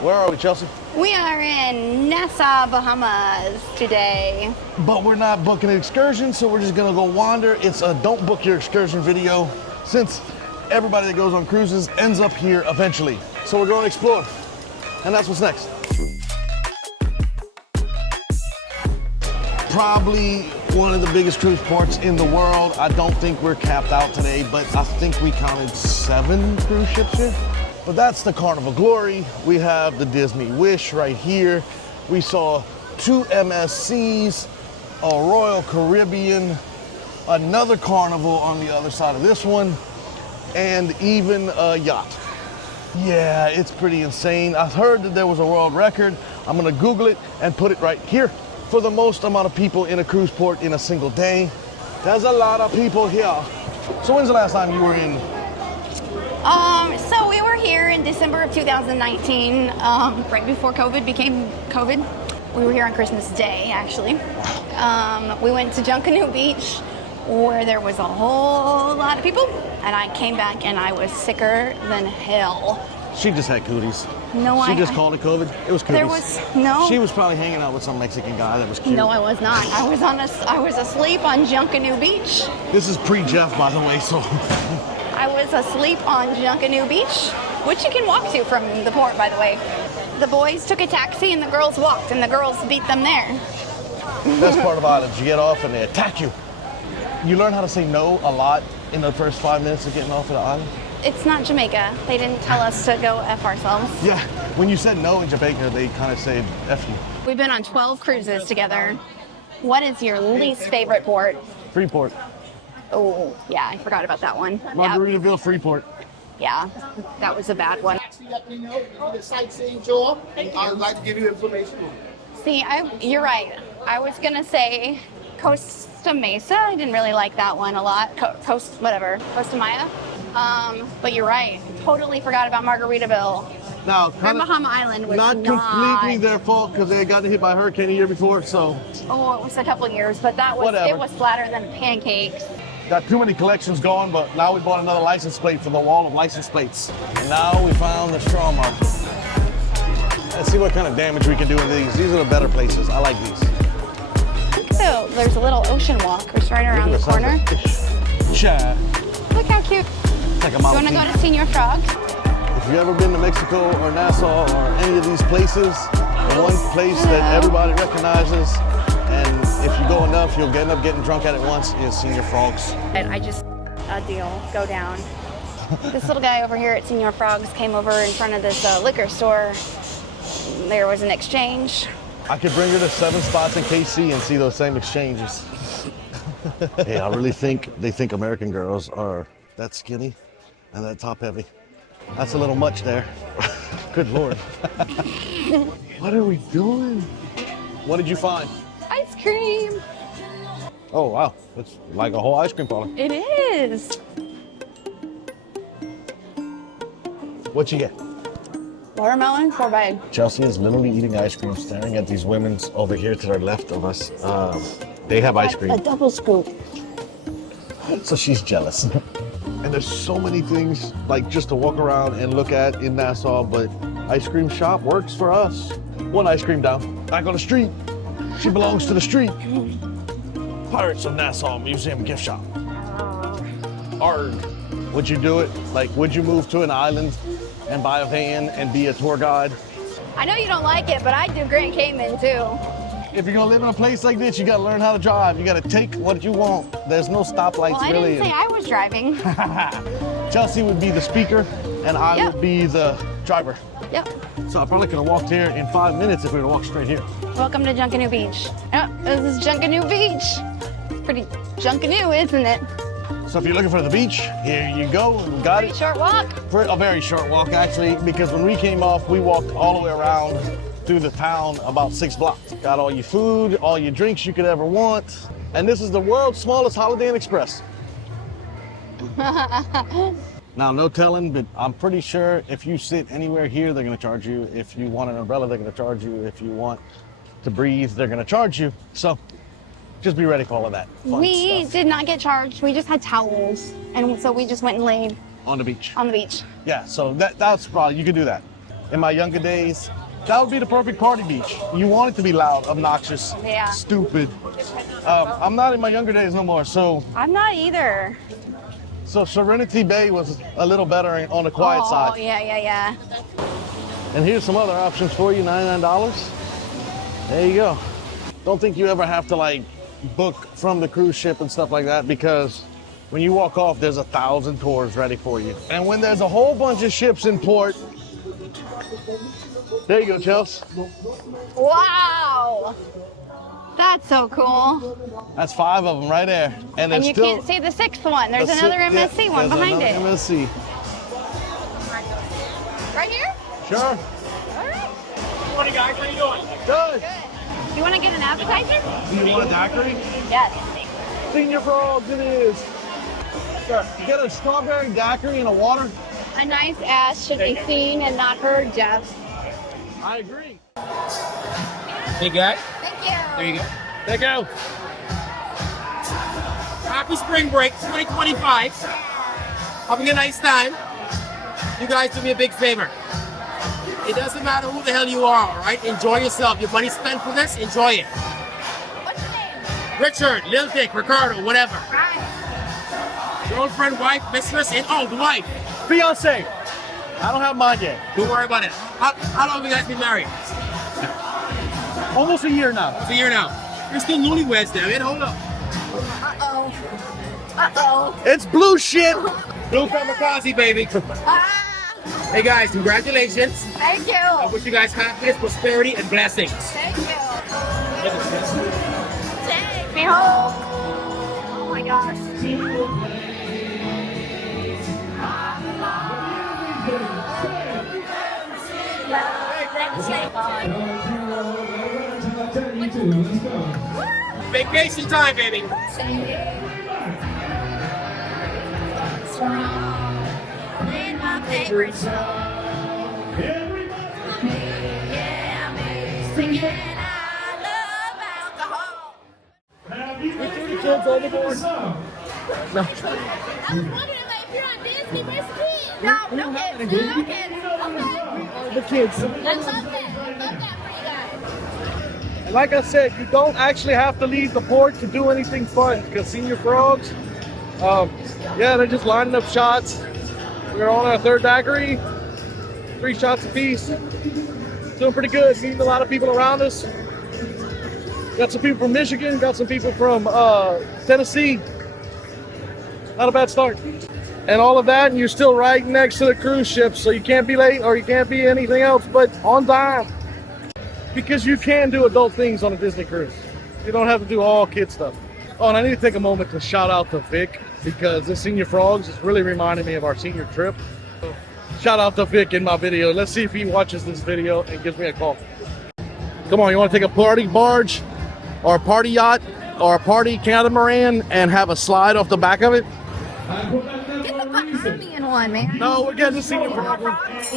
Where are we, Chelsea? We are in Nassau, Bahamas today. But we're not booking an excursion, so we're just gonna go wander. It's a don't book your excursion video, since everybody that goes on cruises ends up here eventually. So we're going to explore, and that's what's next. Probably one of the biggest cruise ports in the world. I don't think we're capped out today, but I think we counted 7 cruise ships here. But that's the Carnival Glory. We have the Disney Wish right here. We saw 2 MSCs, a Royal Caribbean, another Carnival on the other side of this one, and even a yacht. Yeah, it's pretty insane. I've heard that there was a world record. I'm gonna Google it and put it right here. For the most amount of people in a cruise port in a single day. There's a lot of people here. So when's the last time you were in? So we were here in December of 2019, right before COVID became COVID. We were here on Christmas Day, actually. We went to Junkanoo Beach, where there was a whole lot of people, and I came back and I was sicker than hell. She just had cooties. No, She just called it COVID. It was cooties. There was no. She was probably hanging out with some Mexican guy that was cute. No, I was not. I was asleep on Junkanoo Beach. This is pre-Jeff, by the way, so. I was asleep on Junkanoo Beach, which you can walk to from the port, by the way. The boys took a taxi and the girls walked, and the girls beat them there. Best part about it is you get off and they attack you. You learn how to say no a lot in the first 5 minutes of getting off of the island. It's not Jamaica. They didn't tell us to go F ourselves. Yeah, when you said no in Jamaica, they kind of said F you. We've been on 12 cruises together. What is your least favorite port? Freeport. Oh, yeah, I forgot about that one. Margaritaville, Freeport. Yeah, that was a bad one. Let me know the sightseeing tour. I would like to give you information. See, you're right. I was gonna say Costa Mesa. I didn't really like that one a lot. Costa Maya. But you're right. Totally forgot about Margaritaville. Now, Bahama Island was not completely their fault because they got hit by a hurricane the year before, so. Oh, it was a couple years, but it was flatter than pancakes. Got too many collections going, but now we bought another license plate for the wall of license plates. And now we found the straw market. Let's see what kind of damage we can do in these. These are the better places. I like these. So there's a little ocean walk. It's right around the corner. Look how cute. It's like a you want to go to Señor Frogs? If you've ever been to Mexico or Nassau or any of these places, one place that everybody recognizes, and if you go enough, you'll end up getting drunk at it once, is Señor Frogs. And a deal, go down. This little guy over here at Señor Frogs came over in front of this liquor store. There was an exchange. I could bring her to 7 spots in KC and see those same exchanges. Hey, I really think they think American girls are that skinny and that top heavy. That's a little much there. Good Lord. What are we doing? What did you find? Ice cream. Oh, wow. It's like a whole ice cream parlor. It is. What you get? Watermelon, 4 bag. Chelsea is literally eating ice cream, staring at these women over here to the left of us. They have ice cream. A double scoop. So she's jealous. And there's so many things like just to walk around and look at in Nassau, but ice cream shop works for us. 1 ice cream down. Back on the street. She belongs to the street. Pirates of Nassau Museum gift shop. Arg. Would you do it? Like, would you move to an island and buy a van and be a tour guide? I know you don't like it, but I do Grand Cayman too. If you're gonna live in a place like this, you gotta learn how to drive. You gotta take what you want. There's no stoplights, well, I really. didn't say I was driving. Chelsea would be the speaker, and I would be the driver. Yep. So I probably could have walked here in 5 minutes if we were to walk straight here. Welcome to Junkanoo Beach. Oh, this is Junkanoo Beach. Pretty Junkanoo, isn't it? So if you're looking for the beach, here you go. We got it. Short walk. For a very short walk, actually, because when we came off, we walked all the way around through the town about 6 blocks. Got all your food, all your drinks you could ever want. And this is the world's smallest Holiday Inn Express. Now, no telling, but I'm pretty sure if you sit anywhere here, they're gonna charge you. If you want an umbrella, they're gonna charge you. If you want to breathe, they're gonna charge you. So just be ready for all of that fun We stuff. did not get charged. We just had towels. And so we just went and laid On the beach. on the beach. Yeah, so that's probably, you could do that. in my younger days, that would be the perfect party beach. You want it to be loud, obnoxious, Yeah. stupid. I'm not in my younger days no more, so I'm not either. Serenity Bay was a little better on the quiet Oh, side. yeah. And here's some other options for you, $99. There you go. Don't think you ever have to like book from the cruise ship and stuff like that, because when you walk off, there's 1,000 tours ready for you. And when there's a whole bunch of ships in port, there you go, Chelsea. Wow. That's so cool. That's 5 of them right there. And And you can't see the 6th one. There's another MSC one behind it. MSC. Right here? Sure. All right. Good morning, guys. How you doing? Good. You want to get an appetizer? Do you want a daiquiri? Yes. Señor Frogs, it is. Sure. Get a strawberry daiquiri and a water. A nice ass should be seen and not heard, Jeff. I agree. Hey, guys. Thank you. There you go. Thank you. Happy spring break 2025. Having a nice time. You guys do me a big favor. It doesn't matter who the hell you are, all right? Enjoy yourself. Your money spent for this, enjoy it. What's your name? Richard, Lil Dick, Ricardo, whatever. Hi. Girlfriend, wife, mistress, and oh, the wife. Fiance. I don't have mine yet. Don't worry about it. How long have you guys been married? Almost a year now. It's a year now. You're still newlyweds, damn it. Hold up. Uh-oh. Uh-oh. It's blue shit. Blue kamikaze, baby. Ah. Hey, guys, congratulations. Thank you. I wish you guys happiness, prosperity, and blessings. Thank you. Take me home. Oh my gosh. Vacation time, baby. Playing my favorite song. Singing I love alcohol. We threw the kids overboard. I was wondering like, if you're on Disney, where's the kids? No kids. No kids. Okay. The kids. I love that. I love that for you guys. And like I said, you don't actually have to leave the port to do anything fun, because Señor Frogs, yeah, they're just lining up shots. We're on our 3rd daiquiri, 3 shots apiece. Doing pretty good, meeting a lot of people around us. Got some people from Michigan, got some people from Tennessee. Not a bad start. And all of that, and you're still right next to the cruise ship, so you can't be late or you can't be anything else but on time. Because you can do adult things on a Disney cruise. You don't have to do all kid stuff. Oh, and I need to take a moment to shout out to Vic, because this Señor Frogs is really reminding me of our senior trip. So, shout out to Vic in my video. Let's see if he watches this video and gives me a call. Come on, you want to take a party barge or a party yacht or a party catamaran and have a slide off the back of it? Get the Bahamian one, man. No, we're getting the Señor Frogs.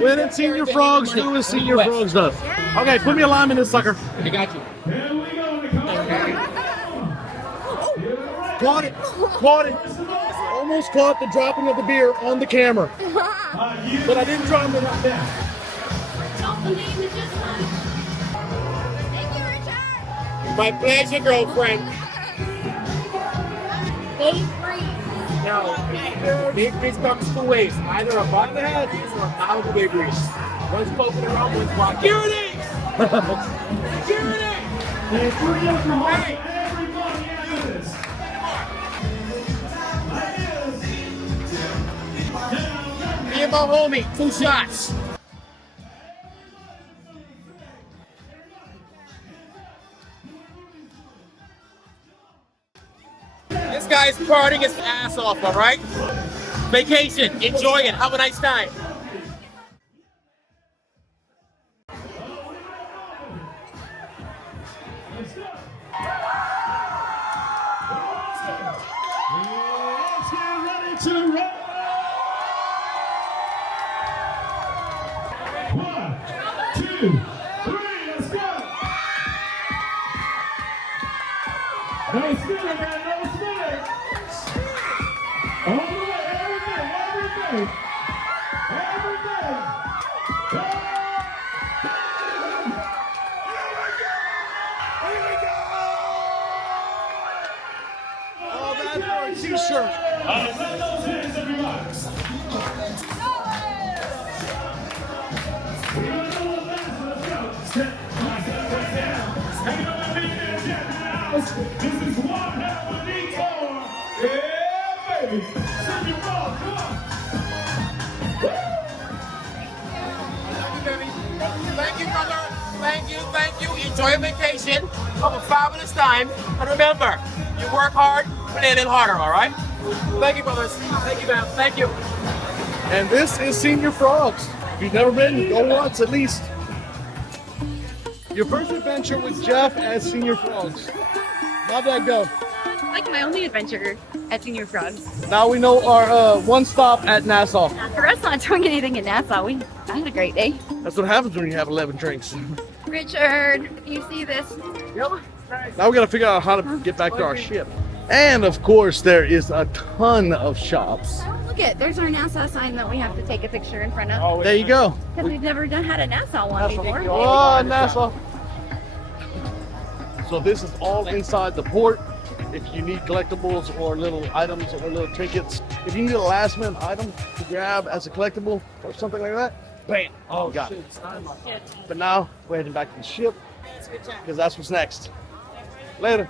When it's Señor Frogs, do as Señor Frogs does. Okay, put me a lime in this sucker. I got you. Caught it. Caught it. Almost caught the dropping of the beer on the camera. But I didn't drop it like that. Don't believe it, just like. Thank you, Richard. My pleasure, girlfriend. Now, big fish comes 2 ways. Either a bottom head or a pound of big grease. One's poking around, one's walking. Security! Security! Hey! Me and my homie, 2 shots. This guy's partying his ass off, all right? Vacation, enjoy it, have a nice time. No spinning, man, no spinning. All the way, everything. Everything. This is one hell of a detour. Yeah, baby. Señor Frogs, come on. Thank you, brother. Thank you. Enjoy your vacation. Have a fabulous time. And remember, you work hard, play a little harder, all right? Thank you, brothers. Thank you, ma'am. Thank you. And this is Señor Frogs. If you've never been, go once at least. Your first adventure with Jeff as Señor Frogs. How'd that go? Like my only adventure at Señor Frogs. Now we know our one stop at Nassau. For us not doing anything in Nassau, I had a great day. That's what happens when you have 11 drinks. Richard, you see this? Yep. Now we gotta figure out how to get back to our ship. And of course, there is a ton of shops. Oh, look it. There's our Nassau sign that we have to take a picture in front of. There you go. Because we've never had a Nassau one before. Oh, Nassau. So this is all inside the port. If you need collectibles or little items or little trinkets, if you need a last minute item to grab as a collectible or something like that, bam, oh, got it. But now we're heading back to the ship because that's what's next. Later.